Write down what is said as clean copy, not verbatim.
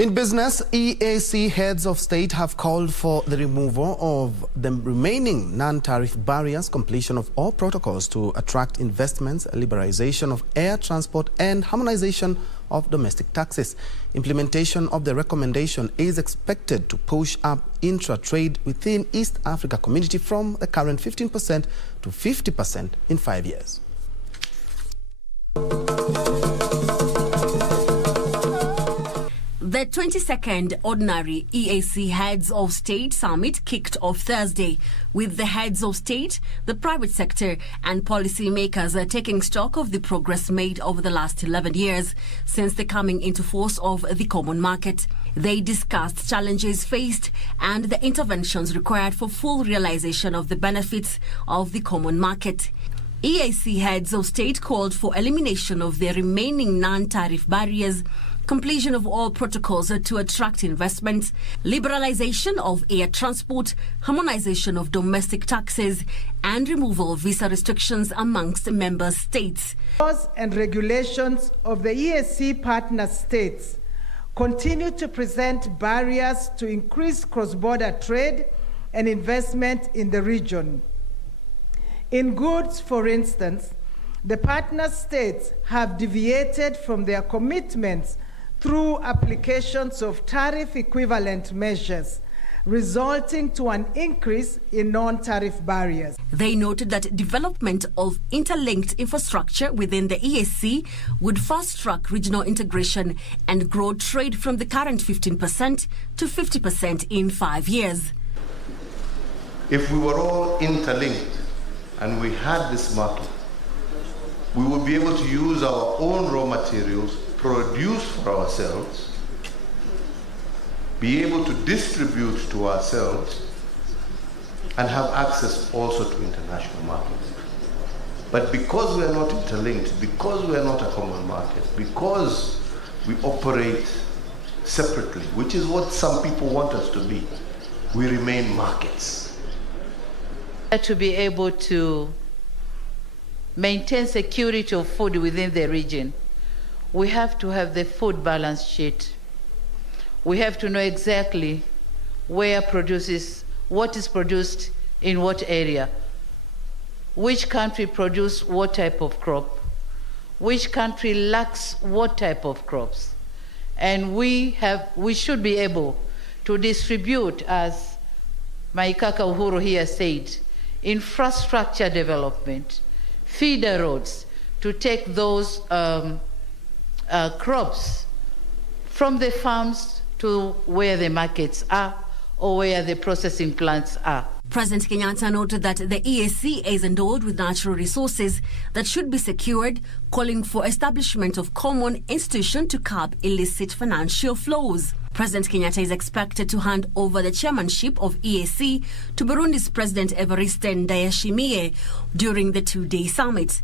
In business, EAC Heads of State have called for the removal of the remaining non-tariff barriers, completion of all protocols to attract investments, liberalization of air transport, and harmonization of domestic taxes. Implementation of the recommendation is expected to push up intra-trade within East Africa Community from the current 15% to 50% in 5 years. The 22nd Ordinary EAC Heads of State Summit kicked off Thursday, with the heads of state, the private sector and policymakers taking stock of the progress made over the last 11 years since the coming into force of the common market. They discussed challenges faced and the interventions required for full realization of the benefits of the common market. EAC Heads of State called for elimination of the remaining non-tariff barriers, completion of all protocols to attract investments, liberalization of air transport, harmonization of domestic taxes, and removal of visa restrictions amongst member states. Laws and regulations of the EAC partner states continue to present barriers to increase cross-border trade and investment in the region. In goods, for instance, the partner states have deviated from their commitments through applications of tariff equivalent measures, resulting to an increase in non-tariff barriers. They noted that development of interlinked infrastructure within the EAC would fast-track regional integration and grow trade from the current 15% to 50% in 5 years. If we were all interlinked and we had this market, we would be able to use our own raw materials, produce for ourselves, be able to distribute to ourselves, and have access also to international markets. But because we are not interlinked, because we are not a common market, because we operate separately, which is what some people want us to be, we remain markets. To be able to maintain security of food within the region, we have to have the food balance sheet. We have to know exactly where produces, what is produced in what area, which country produces what type of crop, which country lacks what type of crops. And we should be able to distribute, as Maikaka Uhuru here said, infrastructure development, feeder roads, to take those crops from the farms to where the markets are or where the processing plants are. President Kenyatta noted that the EAC is endowed with natural resources that should be secured, calling for establishment of common institution to curb illicit financial flows. President Kenyatta is expected to hand over the chairmanship of EAC to Burundi's President Evariste Ndayishimiye during the two-day summit.